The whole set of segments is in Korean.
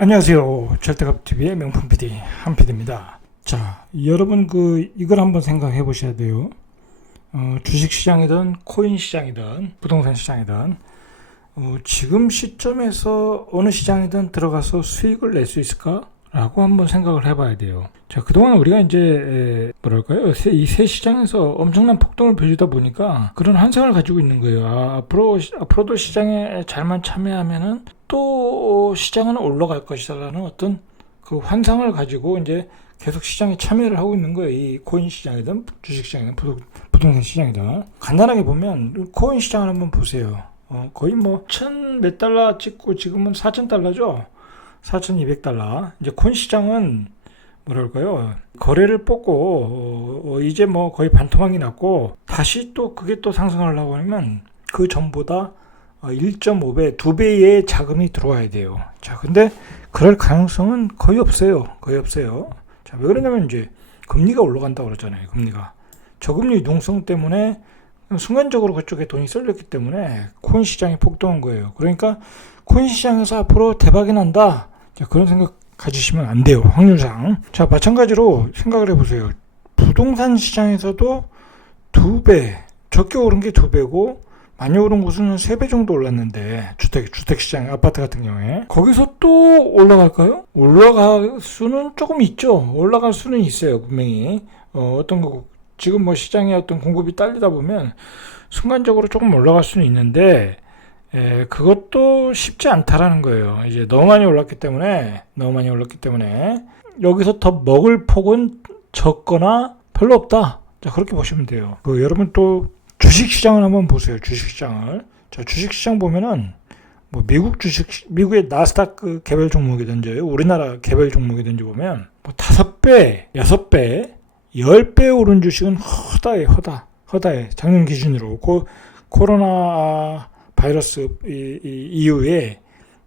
안녕하세요. 절대값TV의 명품 PD 한PD입니다. 자, 여러분 이걸 한번 생각해 보셔야 돼요. 주식시장이든 코인시장이든 부동산 시장이든 지금 시점에서 어느 시장이든 들어가서 수익을 낼 수 있을까? 라고 한번 생각을 해봐야 돼요. 자, 그동안 우리가 이제 이 세 시장에서 엄청난 폭등을 보여주다 보니까 그런 환상을 가지고 있는 거예요. 앞으로도 시장에 잘만 참여하면은 또 시장은 올라갈 것이다라는 어떤 그 환상을 가지고 이제 계속 시장에 참여를 하고 있는 거예요. 이 코인 시장이든 주식 시장이든 부동산 시장이든. 간단하게 보면 코인 시장을 한번 보세요. 거의 뭐 1000몇 달러 찍고 지금은 4000달러죠. 4,200달러. 이제 코인 시장은 거래를 뽑고 이제 뭐 거의 반토막이 났고 다시 또 그게 또 상승하려고 하면 그 전보다 1.5배, 2배의 자금이 들어와야 돼요. 자, 근데 그럴 가능성은 거의 없어요. 거의 없어요. 자, 왜 그러냐면 이제 금리가 올라간다고 그러잖아요. 금리가. 저금리 유동성 때문에 순간적으로 그쪽에 돈이 쏠렸기 때문에 코인 시장이 폭등한 거예요. 그러니까 코인 시장에서 앞으로 대박이 난다. 자, 그런 생각 가지시면 안 돼요. 확률상. 자, 마찬가지로 생각을 해보세요. 부동산 시장에서도 2배, 적게 오른 게 2배고 많이 오른 곳은 3배 정도 올랐는데 주택시장, 아파트 같은 경우에 거기서 또 올라갈까요? 올라갈 수는 조금 있죠. 올라갈 수는 있어요. 분명히 지금 뭐 시장의 어떤 공급이 딸리다 보면 순간적으로 조금 올라갈 수는 있는데 그것도 쉽지 않다라는 거예요. 이제 너무 많이 올랐기 때문에 여기서 더 먹을 폭은 적거나 별로 없다. 자, 그렇게 보시면 돼요. 여러분 또 주식시장을 한번 보세요. 주식시장을. 자, 주식시장 보면은 뭐 미국의 나스닥 개별 종목이든지 우리나라 개별 종목이든지 보면 뭐 5배, 6배, 10배 오른 주식은 허다해. 작년 기준으로 코로나 바이러스 이후에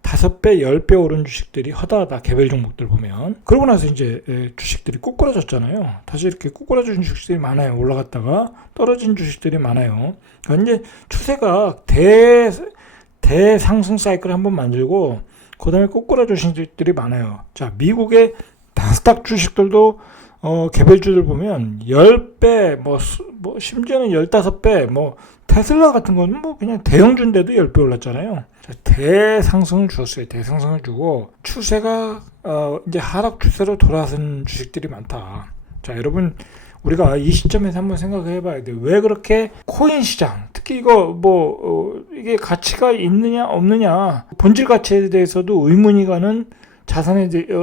5배, 10배 오른 주식들이 허다하다. 개별 종목들 보면. 그러고 나서 이제 주식들이 꼬꾸라졌잖아요. 다시 이렇게 꼬꾸라진 주식들이 많아요. 올라갔다가 떨어진 주식들이 많아요. 그러니까 이제 추세가 대상승 사이클을 한번 만들고 그 다음에 꼬꾸라진 주식들이 많아요. 자, 미국의 나스닥 주식들도 개별주들 보면 10배, 뭐 심지어는 15배, 테슬라 같은 거는 그냥 대형주인데도 10배 올랐잖아요. 자, 대상승을 주었어요. 대상승을 주고 추세가 이제 하락 추세로 돌아선 주식들이 많다. 자, 여러분 우리가 이 시점에서 한번 생각해 봐야 돼요. 왜 그렇게 코인 시장, 특히 이게 가치가 있느냐 없느냐, 본질 가치에 대해서도 의문이 가는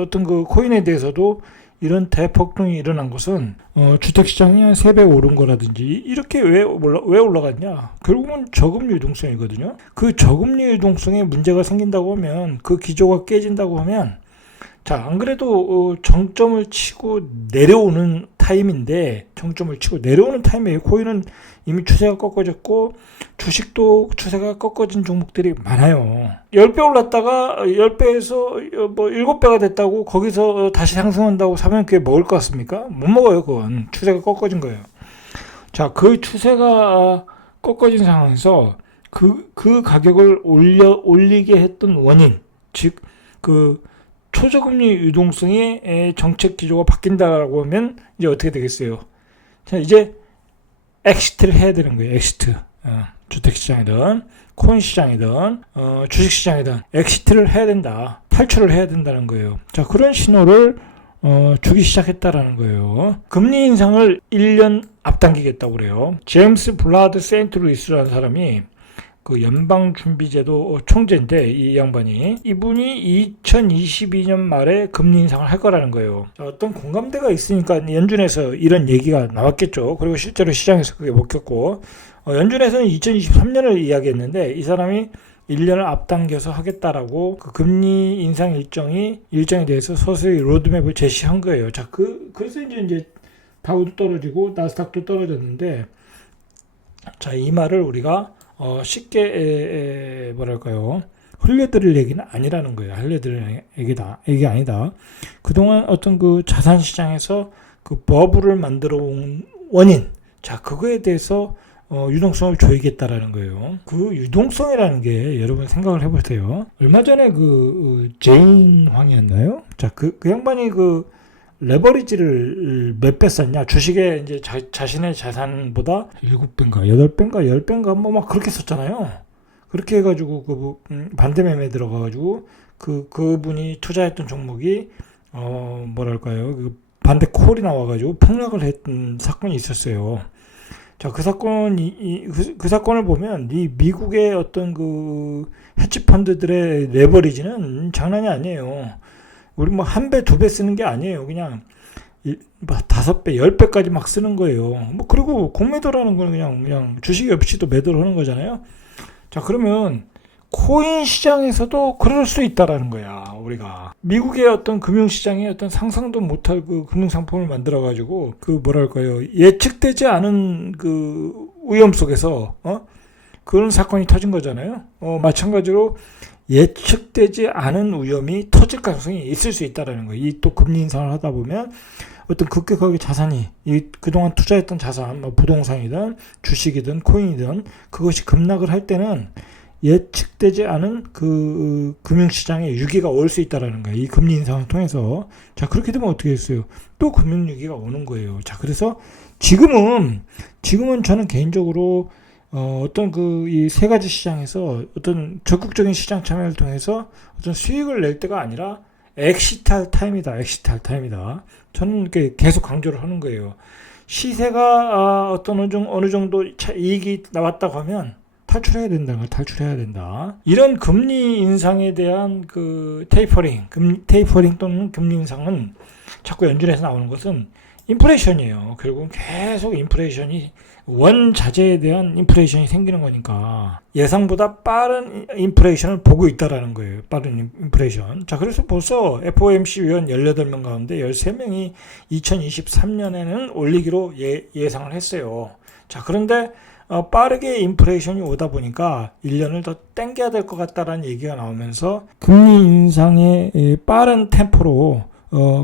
어떤 코인에 대해서도 이런 대폭등이 일어난 것은 주택시장이 한 3배 오른 거라든지 이렇게 왜 올라갔냐? 결국은 저금리 유동성이거든요. 그 저금리 유동성에 문제가 생긴다고 하면 그 기조가 깨진다고 하면 자, 안 그래도 정점을 치고 내려오는 타임인데 코인은 이미 추세가 꺾어졌고 주식도 추세가 꺾어진 종목들이 많아요. 10배 올랐다가 10배에서 7배가 됐다고 거기서 다시 상승한다고 사면 그게 먹을 것 같습니까? 못 먹어요. 그건 추세가 꺾어진 거예요. 자, 그 추세가 꺾어진 상황에서 그 가격을 올리게 했던 원인, 즉 초저금리 유동성의 정책 기조가 바뀐다라고 하면 이제 어떻게 되겠어요? 자, 이제 엑시트를 해야 되는 거예요. 엑시트. 주택시장이든 코인시장이든 주식시장이든 엑시트를 해야 된다. 탈출을 해야 된다는 거예요. 자, 그런 신호를 주기 시작했다라는 거예요. 금리 인상을 1년 앞당기겠다고 그래요. 제임스 블라드 세인트루이스라는 사람이 연방준비제도 총재인데 이분이 2022년 말에 금리 인상을 할 거라는 거예요. 어떤 공감대가 있으니까 연준에서 이런 얘기가 나왔겠죠. 그리고 실제로 시장에서 그게 먹혔고 연준에서는 2023년을 이야기했는데 이 사람이 1년을 앞당겨서 하겠다라고 금리 인상 일정에 대해서 서서히 로드맵을 제시한 거예요. 자, 그래서 이제 다우도 떨어지고 나스닥도 떨어졌는데 자, 이 말을 우리가 쉽게 흘려드릴 얘기는 아니라는 거예요. 흘려드릴 얘기 아니다. 그동안 어떤 자산 시장에서 버블을 만들어 온 원인, 자, 그거에 대해서 유동성을 줘야겠다라는 거예요. 그 유동성이라는 게 여러분 생각을 해보세요. 얼마 전에 제인 황이었나요? 자, 그 양반이 레버리지를 몇 배 썼냐? 주식에 이제 자신의 자산보다 7배인가, 8배인가, 10배인가 뭐 막 그렇게 썼잖아요. 그렇게 해가지고 반대 매매 들어가가지고 그분이 투자했던 종목이 뭐랄까요? 반대 콜이 나와가지고 폭락을 했던 사건이 있었어요. 자, 그 사건을 보면 이 미국의 어떤 헤지 펀드들의 레버리지는 장난이 아니에요. 우리 뭐 1배, 2배 쓰는 게 아니에요. 그냥 5배, 10배까지 막 쓰는 거예요. 뭐 그리고 공매도라는 건 그냥 주식이 없이도 매도를 하는 거잖아요. 자, 그러면 코인 시장에서도 그럴 수 있다라는 거야. 우리가 미국의 어떤 금융시장에 어떤 상상도 못할 금융상품을 만들어 가지고 뭐랄까요, 예측되지 않은 위험 속에서 그런 사건이 터진 거잖아요. 마찬가지로 예측되지 않은 위험이 터질 가능성이 있을 수 있다라는 거예요. 이 또 금리 인상을 하다 보면 어떤 급격하게 자산이 그동안 투자했던 자산, 뭐 부동산이든 주식이든 코인이든 그것이 급락을 할 때는 예측되지 않은 금융시장에 위기가 올 수 있다라는 거예요. 이 금리 인상을 통해서. 자, 그렇게 되면 어떻게 했어요? 또 금융위기가 오는 거예요. 자, 그래서 지금은 저는 개인적으로 어떤 이 세 가지 시장에서 어떤 적극적인 시장 참여를 통해서 어떤 수익을 낼 때가 아니라 엑시트할 타임이다. 저는 이렇게 계속 강조를 하는 거예요. 시세가 어느 정도 이익이 나왔다고 하면 탈출해야 된다. 이런 금리 인상에 대한 테이퍼링 또는 금리 인상은 자꾸 연준에서 나오는 것은 인플레이션이에요. 결국은 계속 인플레이션이 원자재에 대한 인플레이션이 생기는 거니까 예상보다 빠른 인플레이션을 보고 있다라는 거예요. 빠른 인플레이션. 자, 그래서 벌써 FOMC 위원 18명 가운데 13명이 2023년에는 올리기로 예상을 했어요. 자, 그런데 빠르게 인플레이션이 오다 보니까 1년을 더 땡겨야 될 것 같다라는 얘기가 나오면서 금리 인상의 빠른 템포로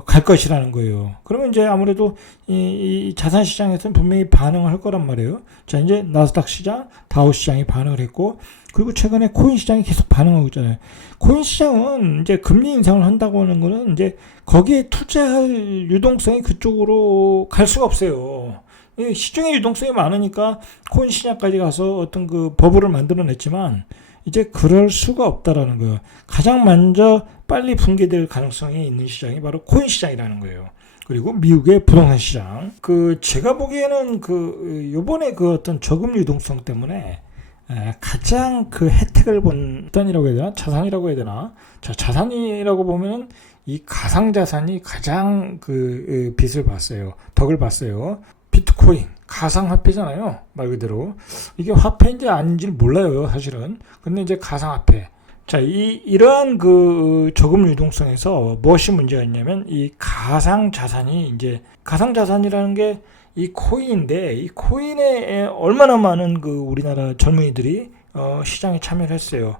갈 것이라는 거예요. 그러면 이제 아무래도 이 자산 시장에서는 분명히 반응을 할 거란 말이에요. 자, 이제 나스닥 시장, 다우 시장이 반응을 했고, 그리고 최근에 코인 시장이 계속 반응하고 있잖아요. 코인 시장은 이제 금리 인상을 한다고 하는 거는 이제 거기에 투자할 유동성이 그쪽으로 갈 수가 없어요. 시중에 유동성이 많으니까 코인 시장까지 가서 어떤 버블을 만들어냈지만 이제 그럴 수가 없다라는 거예요. 가장 먼저 빨리 붕괴될 가능성이 있는 시장이 바로 코인 시장이라는 거예요. 그리고 미국의 부동산 시장. 제가 보기에는 요번에 어떤 저금 유동성 때문에 가장 혜택을 본 단이라고 해야 되나? 자산이라고 해야 되나? 자, 자산이라고 보면 이 가상자산이 가장 덕을 봤어요. 비트코인, 가상화폐잖아요. 말 그대로. 이게 화폐인지 아닌지는 몰라요, 사실은. 근데 이제 가상화폐. 자, 이러한 저금 유동성에서 무엇이 문제가 있냐면, 이 가상자산이라는 게 이 코인인데, 이 코인에 얼마나 많은 우리나라 젊은이들이, 시장에 참여를 했어요.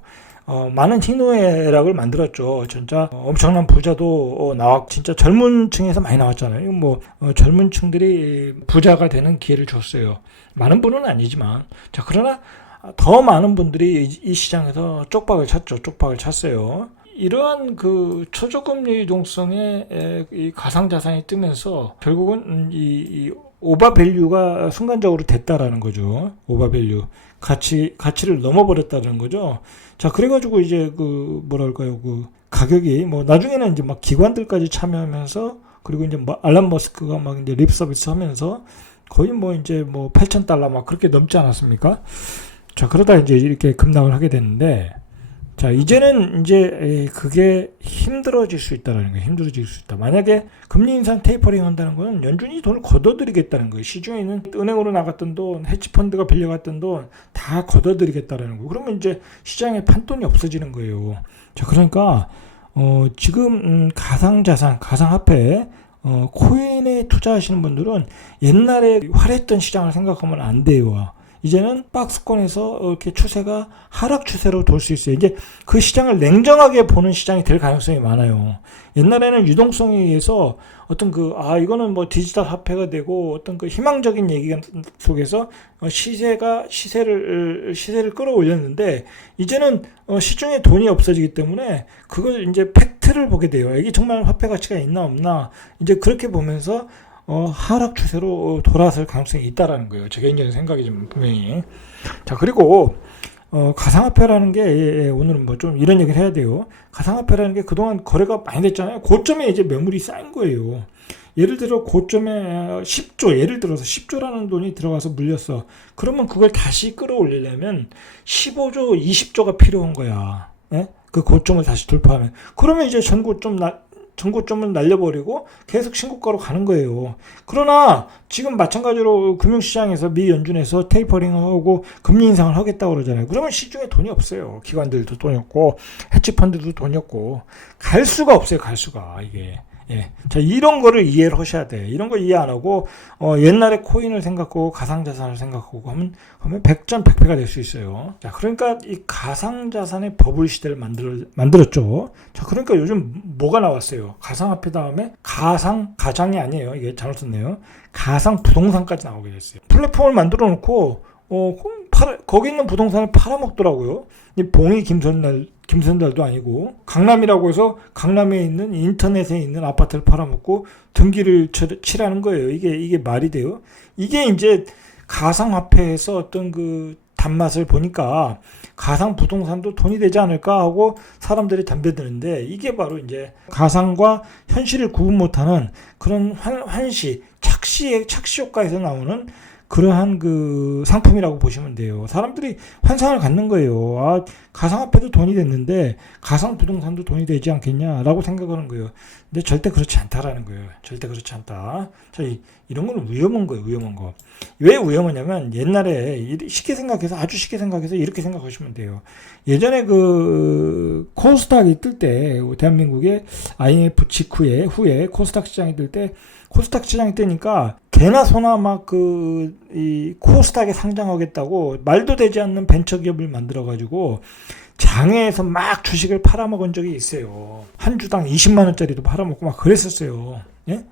많은 희노애락을 만들었죠. 진짜 엄청난 부자도 진짜 젊은 층에서 많이 나왔잖아요. 젊은 층들이 부자가 되는 기회를 줬어요. 많은 분은 아니지만. 자, 그러나 더 많은 분들이 이 시장에서 쪽박을 찼어요. 이러한 초저금리 유동성의 이 가상자산이 뜨면서 결국은 이 오버밸류가 순간적으로 됐다라는 거죠. 오버밸류. 가치를 넘어버렸다는 거죠. 자, 그래가지고 이제 가격이 나중에는 이제 막 기관들까지 참여하면서 그리고 이제 알람 머스크가 막 이제 립 서비스 하면서 거의 이제 $8,000 막 그렇게 넘지 않았습니까? 자, 그러다 이제 이렇게 급락을 하게 됐는데, 자, 이제는 이제 그게 힘들어질 수 있다는 거예요. 만약에 금리 인상 테이퍼링 한다는 거는 연준이 돈을 걷어들이겠다는 거예요. 시중에 있는 은행으로 나갔던 돈, 헤지펀드가 빌려갔던 돈 다 걷어들이겠다는 거예요. 그러면 이제 시장에 판돈이 없어지는 거예요. 자, 그러니까 지금 가상자산, 가상화폐, 코인에 투자하시는 분들은 옛날에 화려했던 시장을 생각하면 안 돼요. 이제는 박스권에서 이렇게 추세가 하락 추세로 돌 수 있어요. 이제 그 시장을 냉정하게 보는 시장이 될 가능성이 많아요. 옛날에는 유동성에 의해서 어떤 이거는 뭐 디지털 화폐가 되고 어떤 그 희망적인 얘기 속에서 시세를 끌어올렸는데, 이제는 시중에 돈이 없어지기 때문에 그걸 이제 팩트를 보게 돼요. 이게 정말 화폐 가치가 있나 없나, 이제 그렇게 보면서 하락 추세로 돌아설 가능성이 있다라는 거예요. 제 개인적인 생각이 좀 분명히. 자, 그리고 가상화폐라는 게, 오늘은 뭐 좀 이런 얘기를 해야 돼요. 가상화폐라는 게 그동안 거래가 많이 됐잖아요. 고점에 이제 매물이 쌓인 거예요. 예를 들어 고점에 10조, 예를 들어서 10조라는 돈이 들어가서 물렸어. 그러면 그걸 다시 끌어올리려면 15조, 20조가 필요한 거야. 예? 그 고점을 다시 돌파하면. 그러면 이제 전고점을 날려버리고 계속 신고가로 가는 거예요. 그러나 지금 마찬가지로 금융시장에서 미 연준에서 테이퍼링하고 금리 인상을 하겠다고 그러잖아요. 그러면 시중에 돈이 없어요. 기관들도 돈이 없고 헤지펀드도 돈이 없고 갈 수가 없어요. 갈 수가. 이게. 예. 자, 이런 거를 이해를 하셔야 돼. 이런 거 이해 안 하고 옛날에 코인을 생각하고 가상자산을 생각하고 하면 백전백패가 될 수 있어요. 자, 그러니까 이 가상자산의 버블 시대를 만들었죠. 자, 그러니까 요즘 뭐가 나왔어요? 가상화폐 다음에 가상이 아니에요. 이게 잘못 썼네요. 가상 부동산까지 나오게 됐어요. 플랫폼을 만들어 놓고 거기 있는 부동산을 팔아먹더라고요. 봉이 김선달도 아니고, 강남이라고 해서 강남에 있는 인터넷에 있는 아파트를 팔아먹고 등기를 칠하는 거예요. 이게 말이 돼요? 이게 이제 가상화폐에서 어떤 그 단맛을 보니까 가상 부동산도 돈이 되지 않을까 하고 사람들이 덤벼드는데, 이게 바로 이제 가상과 현실을 구분 못하는 그런 착시 효과에서 나오는 그러한 그 상품이라고 보시면 돼요. 사람들이 환상을 갖는 거예요. 가상화폐도 돈이 됐는데 가상 부동산도 돈이 되지 않겠냐라고 생각하는 거예요. 근데 절대 그렇지 않다라는 거예요. 절대 그렇지 않다. 자, 이런 건 위험한 거예요. 위험한 거. 왜 위험하냐면, 옛날에 아주 쉽게 생각해서 이렇게 생각하시면 돼요. 예전에 그 코스닥이 뜰 때, 대한민국의 IMF 후에 코스닥 시장이 뜰 때, 코스닥 시장이 뜨니까 개나 소나 막 이 코스닥에 상장하겠다고 말도 되지 않는 벤처기업을 만들어가지고 장외에서 막 주식을 팔아먹은 적이 있어요. 한 주당 20만 원짜리도 팔아먹고 막 그랬었어요. 예?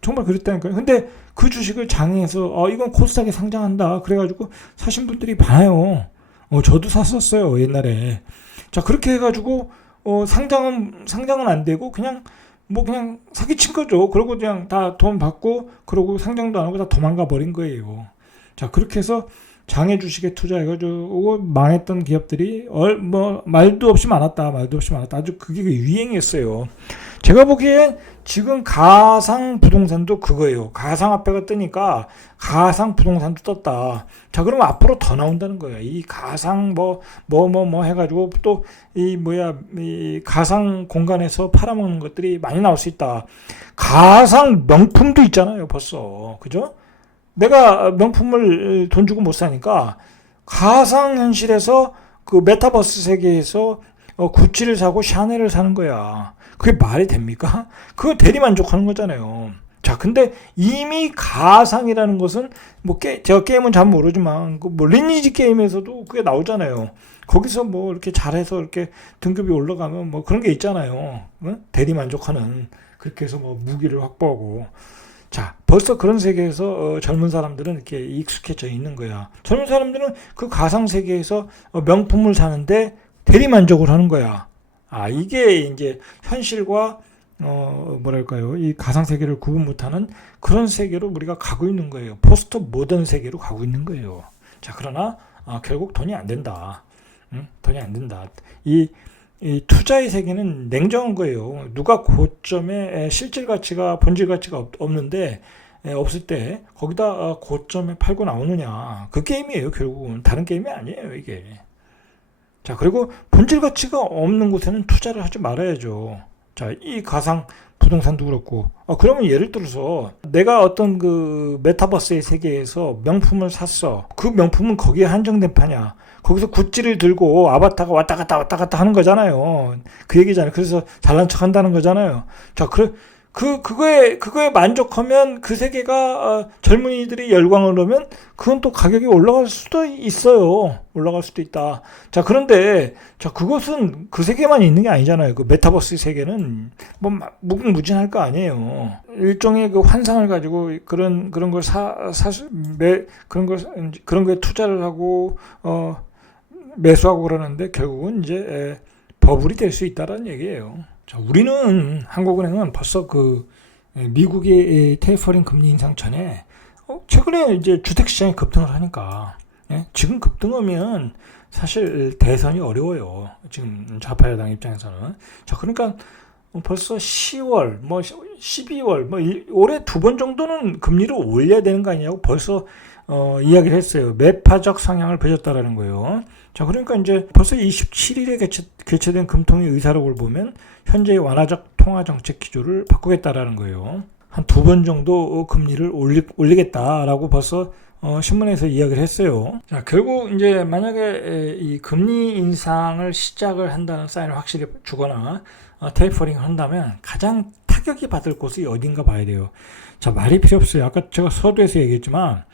정말 그랬다니까요. 근데 그 주식을 장외에서 이건 코스닥에 상장한다 그래가지고 사신 분들이 많아요. 저도 샀었어요, 옛날에. 자, 그렇게 해가지고 상장은 안 되고 그냥 사기친 거죠. 그러고 그냥 다 돈 받고, 그러고 상장도 안 하고 다 도망가 버린 거예요. 자, 그렇게 해서 장외 주식에 투자해가지고 망했던 기업들이 말도 없이 많았다. 아주 그게 유행이었어요. 제가 보기엔 지금 가상 부동산도 그거예요. 가상화폐가 뜨니까 가상 부동산도 떴다. 자, 그러면 앞으로 더 나온다는 거예요. 이 가상 해가지고 또 이 가상 공간에서 팔아먹는 것들이 많이 나올 수 있다. 가상 명품도 있잖아요, 벌써. 그죠? 내가 명품을 돈 주고 못 사니까 가상 현실에서 그 메타버스 세계에서 구찌를 사고 샤넬을 사는 거야. 그게 말이 됩니까? 그거 대리만족하는 거잖아요. 자, 근데 이미 가상이라는 것은 제가 게임은 잘 모르지만 리니지 게임에서도 그게 나오잖아요. 거기서 이렇게 잘해서 이렇게 등급이 올라가면 그런 게 있잖아요. 대리만족하는. 그렇게 해서 무기를 확보하고. 자, 벌써 그런 세계에서 젊은 사람들은 이렇게 익숙해져 있는 거야. 젊은 사람들은 그 가상 세계에서 명품을 사는데 대리만족을 하는 거야. 이게 이제 현실과 이 가상 세계를 구분 못하는 그런 세계로 우리가 가고 있는 거예요. 포스트 모던 세계로 가고 있는 거예요. 자, 그러나 결국 돈이 안 된다. 돈이 안 된다. 이 투자의 세계는 냉정한 거예요. 누가 고점에 실질 가치가, 본질 가치가 없는데, 없을 때 거기다 고점에 팔고 나오느냐. 그 게임이에요. 결국은 다른 게임이 아니에요, 이게. 자, 그리고 본질 가치가 없는 곳에는 투자를 하지 말아야죠. 자, 이 가상 부동산도 그렇고. 그러면 예를 들어서 내가 어떤 그 메타버스의 세계에서 명품을 샀어. 그 명품은 거기에 한정된 파냐. 거기서 구찌를 들고 아바타가 왔다 갔다 하는 거잖아요. 그 얘기잖아요. 그래서 잘난 척 한다는 거잖아요. 자, 그거에 만족하면 그 세계가 젊은이들이 열광을 하면 그건 또 가격이 올라갈 수도 있어요. 올라갈 수도 있다. 자, 그런데 자, 그것은 그 세계만 있는 게 아니잖아요. 그 메타버스 세계는 뭐 무궁무진할 거 아니에요. 일종의 그 환상을 가지고 그런 걸 그런 거에 투자를 하고 매수하고 그러는데 결국은 이제 버블이 될 수 있다라는 얘기예요. 자, 우리는 한국은행은 벌써 그 미국의 테이퍼링 금리 인상 전에 최근에 이제 주택시장이 급등을 하니까 지금 급등하면 사실 대선이 어려워요. 지금 좌파 여당 입장에서는. 자, 그러니까 벌써 10월, 뭐 12월, 뭐 올해 2번 정도는 금리를 올려야 되는 거 아니냐고 벌써 이야기를 했어요. 매파적 성향을 펴졌다라는 거예요. 자, 그러니까 이제 벌써 27일에 개최된 금통위 의사록을 보면 현재의 완화적 통화정책 기조를 바꾸겠다라는 거예요. 한 2번 정도 금리를 올리겠다라고 벌써 신문에서 이야기를 했어요. 자, 결국 이제 만약에 이 금리 인상을 시작을 한다는 사인을 확실히 주거나 테이퍼링을 한다면 가장 타격이 받을 곳이 어딘가 봐야 돼요. 자, 말이 필요 없어요. 아까 제가 서두에서 얘기했지만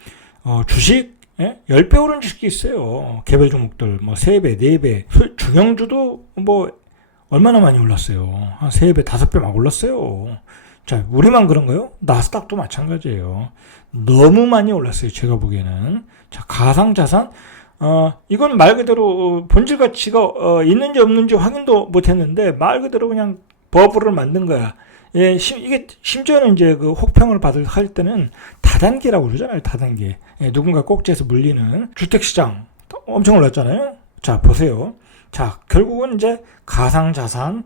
주식 10배 오른 주식이 있어요. 개별 종목들 뭐 3배, 4배. 중형주도 뭐 얼마나 많이 올랐어요. 한 3배, 5배 막 올랐어요. 자, 우리만 그런가요? 나스닥도 마찬가지예요. 너무 많이 올랐어요. 제가 보기에는. 자, 가상자산 이건 말 그대로 본질 가치가 있는지 없는지 확인도 못 했는데 말 그대로 그냥 버블을 만든 거야. 예, 이게 심지어는 이제 그 혹평을 할 때는 다단계라고 그러잖아요. 다단계. 예, 누군가 꼭지에서 물리는 주택시장 엄청 올랐잖아요. 자, 보세요. 자, 결국은 이제 가상자산,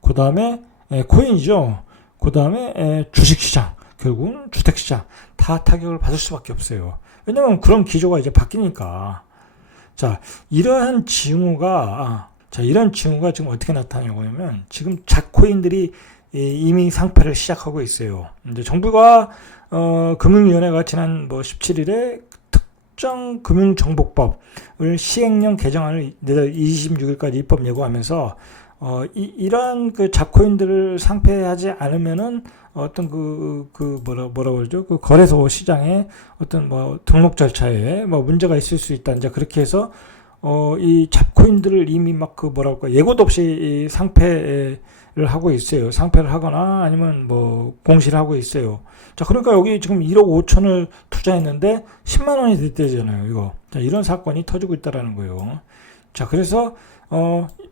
그 다음에 코인이죠. 그 다음에 주식시장, 결국은 주택시장 다 타격을 받을 수밖에 없어요. 왜냐면 그런 기조가 이제 바뀌니까. 자, 이러한 징후가 지금 어떻게 나타나냐고 하면 지금 작코인들이 이미 상패를 시작하고 있어요. 이제 정부가 금융위원회가 지난 17일에 특정 금융정보법을 시행령 개정안을 내달 26일까지 입법 예고하면서 이러한 그 작코인들을 상패하지 않으면은 어떤 뭐라고 그러죠? 그 거래소 시장에 어떤 등록 절차에 문제가 있을 수 있다. 이제 그렇게 해서 이 잡코인들을 이미 예고도 없이 상패를 하고 있어요. 상패를 하거나 아니면 공시를 하고 있어요. 자, 그러니까 여기 지금 1억 5천을 투자했는데 10만 원이 됐대잖아요, 이거. 자, 이런 사건이 터지고 있다라는 거예요. 자, 그래서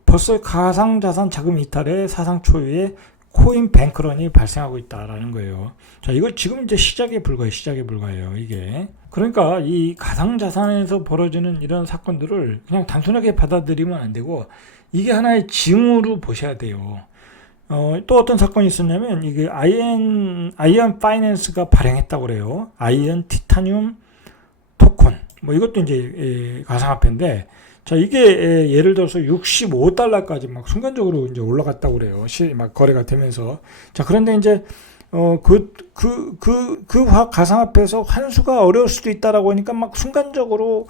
벌써 가상자산 자금 이탈의 사상 초유의 코인 뱅크런이 발생하고 있다라는 거예요. 자, 이거 지금 이제 시작에 불과해요, 이게. 그러니까 이 가상자산에서 벌어지는 이런 사건들을 그냥 단순하게 받아들이면 안 되고 이게 하나의 징후로 보셔야 돼요. 또 어떤 사건이 있었냐면 이게 아이언 파이낸스가 발행했다고 그래요. 아이언 티타늄 토큰. 이것도 이제 가상화폐인데, 자, 이게 예를 들어서 65달러까지 순간적으로 이제 올라갔다고 그래요. 거래가 되면서. 자, 그런데 이제 가상화폐에서 환수가 어려울 수도 있다라고 하니까 순간적으로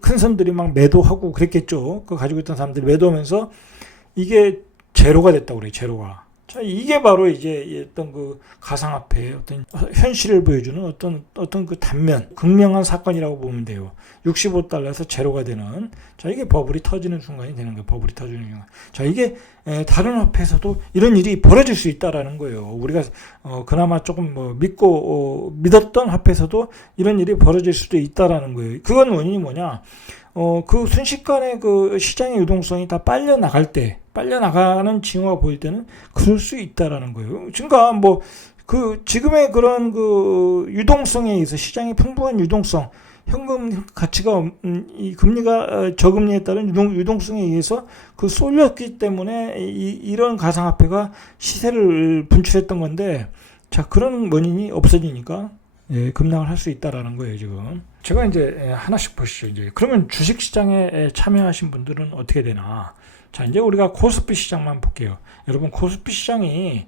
큰 손들이 매도하고 그랬겠죠. 가지고 있던 사람들이 매도하면서 이게 제로가 됐다고 그래요. 제로가. 자, 이게 바로 이제 어떤 가상화폐의 어떤 현실을 보여주는 어떤 단면, 극명한 사건이라고 보면 돼요. 65달러에서 제로가 되는. 자, 이게 버블이 터지는 순간이 되는 거예요. 버블이 터지는 순간. 자, 이게 다른 화폐에서도 이런 일이 벌어질 수 있다라는 거예요. 우리가 그나마 조금 믿었던 화폐에서도 이런 일이 벌어질 수도 있다라는 거예요. 그건 원인이 뭐냐? 순식간에 시장의 유동성이 다 빨려나가는 징후가 보일 때는 그럴 수 있다라는 거예요. 그러니까 지금의 그런 유동성에 의해서 시장의 풍부한 유동성, 현금 가치가 이 금리가 저금리에 따른 유동성에 의해서 쏠렸기 때문에 이런 가상화폐가 시세를 분출했던 건데, 자, 그런 원인이 없어지니까 급락을 할 수 있다라는 거예요, 지금. 제가 이제 하나씩 보시죠. 이제 그러면 주식 시장에 참여하신 분들은 어떻게 되나? 자, 이제 우리가 코스피 시장만 볼게요. 여러분, 코스피 시장이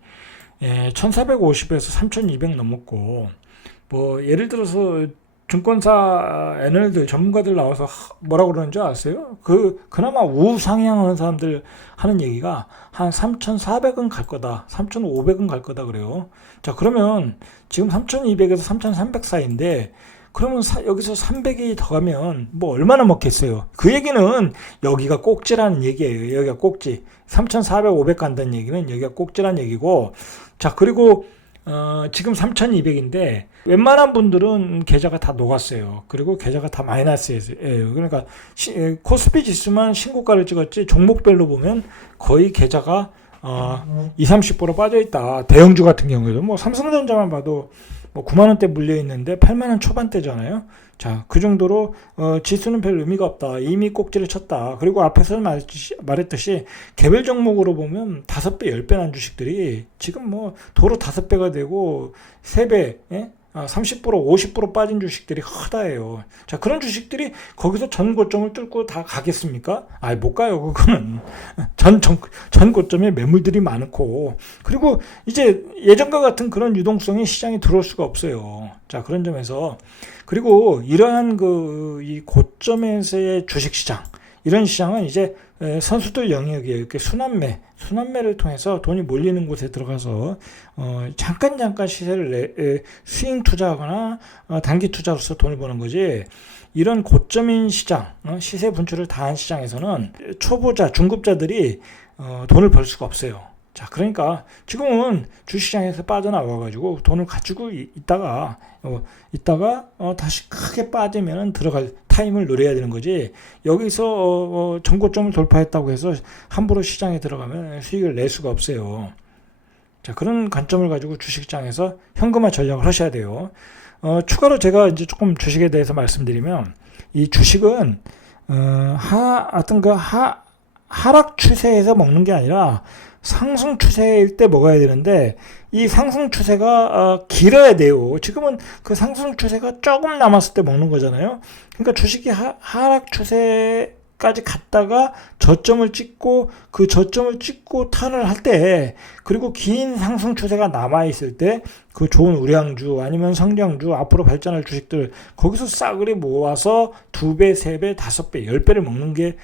1450에서 3200 넘었고, 예를 들어서 증권사 애널들 전문가들 나와서 뭐라고 그러는 줄 아세요? 그나마 우상향하는 사람들 하는 얘기가 한 3,400은 갈 거다, 3,500은 갈 거다 그래요. 자, 그러면 지금 3,200에서 3,300 사이인데, 그러면 여기서 300이 더 가면 뭐 얼마나 먹겠어요? 그 얘기는 여기가 꼭지라는 얘기예요. 여기가 꼭지. 3,400, 500 간다는 얘기는 여기가 꼭지라는 얘기고, 자, 그리고 지금 3,200인데 웬만한 분들은 계좌가 다 녹았어요. 그리고 계좌가 다 마이너스예요. 그러니까 코스피 지수만 신고가를 찍었지 종목별로 보면 거의 계좌가 20, 30% 빠져있다. 대형주 같은 경우에도 뭐 삼성전자만 봐도 뭐 9만 원대 물려 있는데 8만 원 초반대잖아요. 자, 그 정도로 지수는 별 의미가 없다. 이미 꼭지를 쳤다. 그리고 앞에서 말했듯이 개별 종목으로 보면 5배, 10배 난 주식들이 지금 뭐 도로 5배가 되고 3배, 예? 30%, 50% 빠진 주식들이 허다해요. 자, 그런 주식들이 거기서 전 고점을 뚫고 다 가겠습니까? 못 가요. 그거는 전 고점에 매물들이 많고, 그리고 이제 예전과 같은 그런 유동성이 시장에 들어올 수가 없어요. 자, 그런 점에서, 그리고 이러한 이 고점에서의 주식시장, 이런 시장은 이제 선수들 영역이에요. 이렇게 순환매를 통해서 돈이 몰리는 곳에 들어가서 잠깐 시세를 스윙 투자하거나 단기 투자로서 돈을 버는 거지. 이런 고점인 시장, 시세 분출을 다한 시장에서는 초보자, 중급자들이 돈을 벌 수가 없어요. 자, 그러니까 지금은 주식시장에서 빠져나와가지고 돈을 가지고 있다가 다시 크게 빠지면 들어갈 타임을 노려야 되는 거지. 여기서 전고점을 돌파했다고 해서 함부로 시장에 들어가면 수익을 낼 수가 없어요. 자, 그런 관점을 가지고 주식시장에서 현금화 전략을 하셔야 돼요. 추가로 제가 이제 조금 주식에 대해서 말씀드리면, 이 주식은 하락 추세에서 먹는 게 아니라 상승 추세일 때 먹어야 되는데, 이 상승 추세가 길어야 돼요. 지금은 그 상승 추세가 조금 남았을 때 먹는 거잖아요. 그러니까 주식이 하락 추세까지 갔다가 저점을 찍고, 그 저점을 찍고 턴을 할 때, 그리고 긴 상승 추세가 남아있을 때, 그 좋은 우량주 아니면 성장주 앞으로 발전할 주식들 거기서 싸그리 모아서 2배, 3배, 5배, 10배를 먹는 게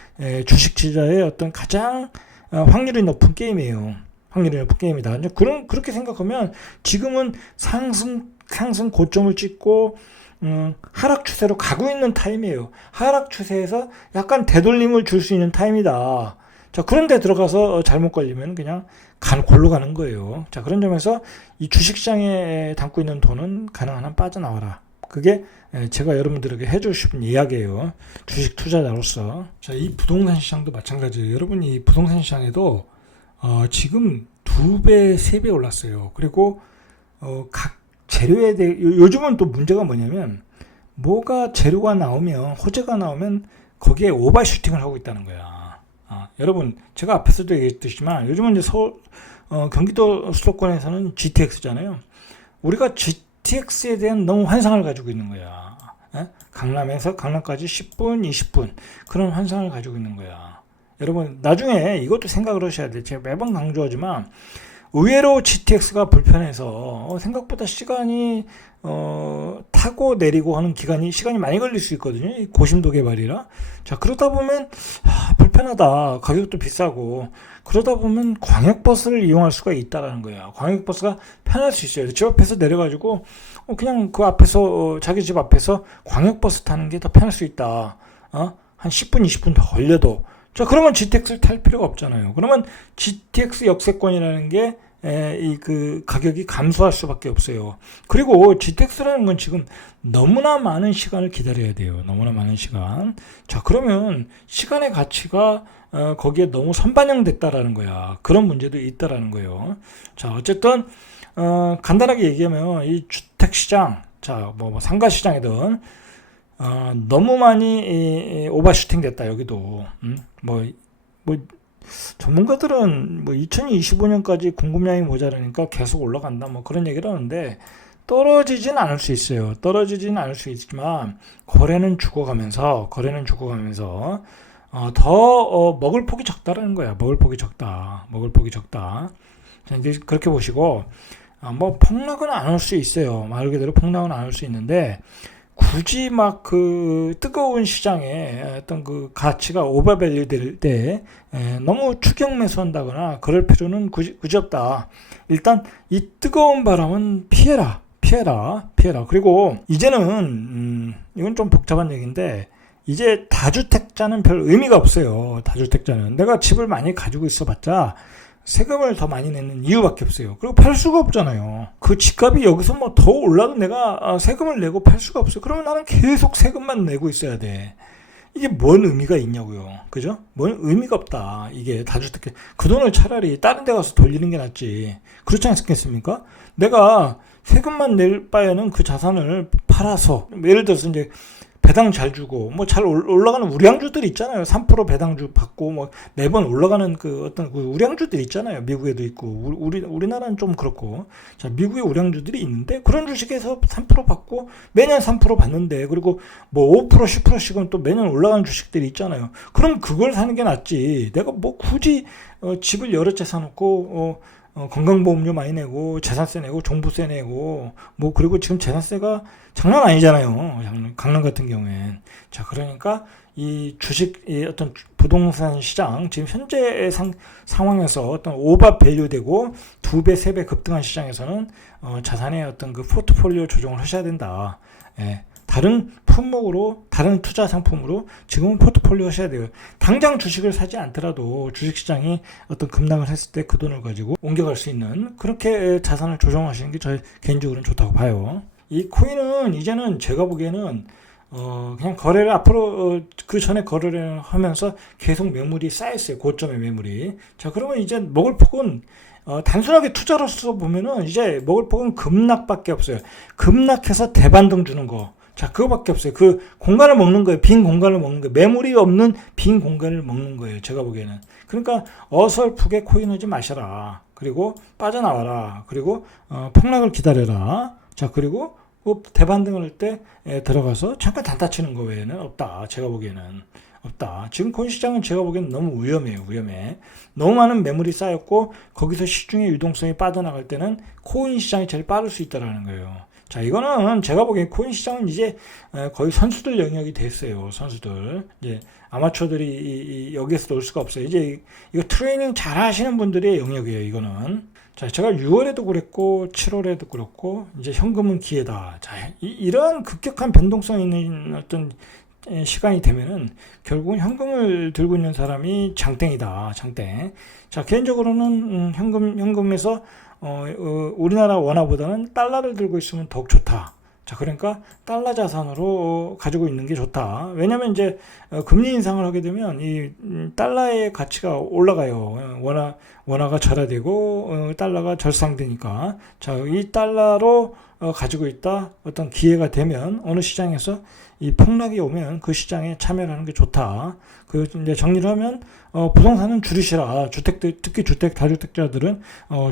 주식 투자의 어떤 가장 확률이 높은 게임이에요. 확률이 높은 게임이다. 그렇게 생각하면 지금은 상승 고점을 찍고 하락 추세로 가고 있는 타임이에요. 하락 추세에서 약간 되돌림을 줄 수 있는 타임이다. 자, 그런데 들어가서 잘못 걸리면 그냥 골로 가는 거예요. 자, 그런 점에서 이 주식시장에 담고 있는 돈은 가능한 한 빠져나와라. 그게 제가 여러분들에게 해주고 싶은 이야기예요. 주식 투자자로서. 자, 이 부동산 시장도 마찬가지예요. 여러분, 이 부동산 시장에도 지금 2배, 3배 올랐어요. 그리고 각 재료에 대해 요즘은 또 문제가 뭐냐면, 뭐가 재료가 나오면, 호재가 나오면 거기에 오버슈팅을 하고 있다는 거야. 여러분, 제가 앞에서도 얘기했듯이만 요즘은 이제 경기도 수도권에서는 GTX잖아요. 우리가 GTX에 대한 너무 환상을 가지고 있는 거야. 강남에서 강남까지 10분, 20분 그런 환상을 가지고 있는 거야. 여러분, 나중에 이것도 생각을 하셔야 돼요. 제가 매번 강조하지만 의외로 GTX가 불편해서 생각보다 시간이 타고 내리고 하는 시간이 많이 걸릴 수 있거든요. 고심도 개발이라. 자, 그러다 보면 불편하다. 가격도 비싸고. 그러다 보면 광역버스를 이용할 수가 있다라는 거야. 광역버스가 편할 수 있어요. 집 앞에서 내려가지고 그냥 그 앞에서 자기 집 앞에서 광역버스 타는 게 더 편할 수 있다. 한 10분, 20분 더 걸려도. 자, 그러면 GTX를 탈 필요가 없잖아요. 그러면 GTX 역세권이라는 게 그 가격이 감소할 수밖에 없어요. 그리고 GTX라는 건 지금 너무나 많은 시간을 기다려야 돼요. 너무나 많은 시간. 자, 그러면 시간의 가치가 거기에 너무 선반영됐다라는 거야. 그런 문제도 있다라는 거예요. 자, 어쨌든 간단하게 얘기하면 이 주택시장, 자, 뭐 상가시장이든 너무 많이 오버슈팅 됐다. 여기도 전문가들은 2025년까지 공급량이 모자라니까 계속 올라간다. 그런 얘기를 하는데 떨어지진 않을 수 있어요. 떨어지진 않을 수 있지만 거래는 죽어가면서 더 먹을 폭이 적다라는 거야. 먹을 폭이 적다. 자, 이제 그렇게 보시고 폭락은 안 올 수 있어요. 말 그대로 폭락은 안 올 수 있는데 굳이 막 그 뜨거운 시장에 어떤 그 가치가 오버밸류 될 때 너무 추격 매수한다거나 그럴 필요는 굳이 없다. 일단 이 뜨거운 바람은 피해라. 그리고 이제는 이건 좀 복잡한 얘기인데, 이제 다주택자는 별 의미가 없어요. 다주택자는 내가 집을 많이 가지고 있어봤자 세금을 더 많이 내는 이유밖에 없어요. 그리고 팔 수가 없잖아요. 그 집값이 여기서 뭐 더 올라도 내가 세금을 내고 팔 수가 없어요. 그러면 나는 계속 세금만 내고 있어야 돼. 이게 뭔 의미가 있냐고요. 그죠? 뭔 의미가 없다. 이게 다주택자. 그 돈을 차라리 다른 데 가서 돌리는 게 낫지. 그렇지 않겠습니까? 내가 세금만 낼 바에는 그 자산을 팔아서, 예를 들어서 이제 배당 잘 주고 뭐 잘 올라가는 우량주들 있잖아요. 3% 배당주 받고 뭐 매번 올라가는 그 어떤 그 우량주들 있잖아요. 미국에도 있고 우리나라는 좀 그렇고, 자, 미국에 우량주들이 있는데 그런 주식에서 3% 받고 매년 3% 받는데, 그리고 뭐 5% 10%씩은 또 매년 올라가는 주식들이 있잖아요. 그럼 그걸 사는 게 낫지. 내가 뭐 굳이 집을 여러 채 사놓고 건강보험료 많이 내고 재산세 내고 종부세 내고 뭐, 그리고 지금 재산세가 장난 아니잖아요. 강남 같은 경우엔. 자, 그러니까 이 주식, 이 어떤 부동산 시장, 지금 현재의 상황에서 어떤 오버밸류 되고 2배, 3배 급등한 시장에서는 자산의 어떤 그 포트폴리오 조정을 하셔야 된다. 예. 다른 품목으로, 다른 투자 상품으로 지금은 포트폴리오 하셔야 돼요. 당장 주식을 사지 않더라도 주식시장이 어떤 급락을 했을 때 그 돈을 가지고 옮겨갈 수 있는, 그렇게 자산을 조정하시는 게 저희 개인적으로는 좋다고 봐요. 이 코인은 이제는 제가 보기에는 그냥 거래를 앞으로 그 전에 거래를 하면서 계속 매물이 쌓였어요. 고점의 매물이. 자, 그러면 이제 먹을 폭은 단순하게 투자로서 보면은 이제 먹을 폭은 급락밖에 없어요. 급락해서 대반등 주는 거. 자, 그거밖에 없어요. 그 공간을 먹는 거예요. 빈 공간을 먹는 거예요. 매물이 없는 빈 공간을 먹는 거예요. 제가 보기에는. 그러니까 어설프게 코인하지 마셔라. 그리고 빠져나와라. 그리고 폭락을 기다려라. 자, 그리고 대반등을 할 때 들어가서 잠깐 단타 치는 거 외에는 없다. 제가 보기에는 없다. 지금 코인 시장은 제가 보기에는 너무 위험해요. 너무 많은 매물이 쌓였고 거기서 시중의 유동성이 빠져나갈 때는 코인 시장이 제일 빠를 수 있다는 거예요. 자, 이거는 제가 보기엔 코인 시장은 이제 거의 선수들 영역이 됐어요. 선수들. 이제 아마추어들이 여기에서 놀 수가 없어요. 이제 이거 트레이닝 잘 하시는 분들의 영역이에요. 이거는. 자, 제가 6월에도 그랬고 7월에도 그렇고, 이제 현금은 기회다. 자, 이런 급격한 변동성 있는 어떤 시간이 되면은 결국은 현금을 들고 있는 사람이 장땡이다. 장땡. 자, 개인적으로는 현금에서 우리나라 원화보다는 달러를 들고 있으면 더욱 좋다. 자, 그러니까 달러 자산으로 가지고 있는 게 좋다. 왜냐면 이제 금리 인상을 하게 되면 이 달러의 가치가 올라가요. 원화가 절하되고 달러가 절상되니까. 자, 이 달러로 가지고 있다. 어떤 기회가 되면 어느 시장에서 이 폭락이 오면 그 시장에 참여를 하는 게 좋다. 그 이제 정리를 하면 부동산은 줄이시라. 특히 다주택자들은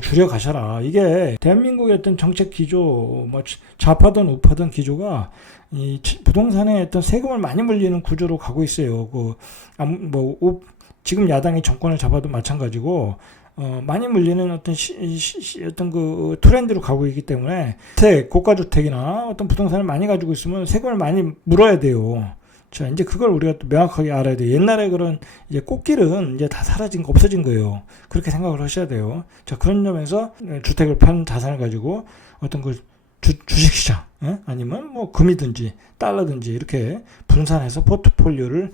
줄여 가셔라. 이게 대한민국의 어떤 정책 기조, 뭐 좌파든 우파든 기조가 이 부동산에 어떤 세금을 많이 물리는 구조로 가고 있어요. 지금 야당이 정권을 잡아도 마찬가지고 많이 물리는 어떤 그 트렌드로 가고 있기 때문에 고가주택이나 어떤 부동산을 많이 가지고 있으면 세금을 많이 물어야 돼요. 자, 이제 그걸 우리가 또 명확하게 알아야 돼요. 옛날에 그런 이제 꽃길은 이제 다 없어진 거예요. 그렇게 생각을 하셔야 돼요. 자, 그런 점에서 주택을 판 자산을 가지고 어떤 그 주식시장, 아니면 뭐 금이든지 달러든지 이렇게 분산해서 포트폴리오를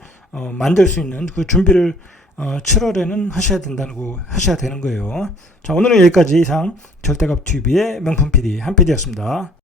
만들 수 있는 그 준비를 7월에는 하셔야 되는 거예요. 자, 오늘은 여기까지 이상 절대값TV의 명품 PD 한 PD였습니다.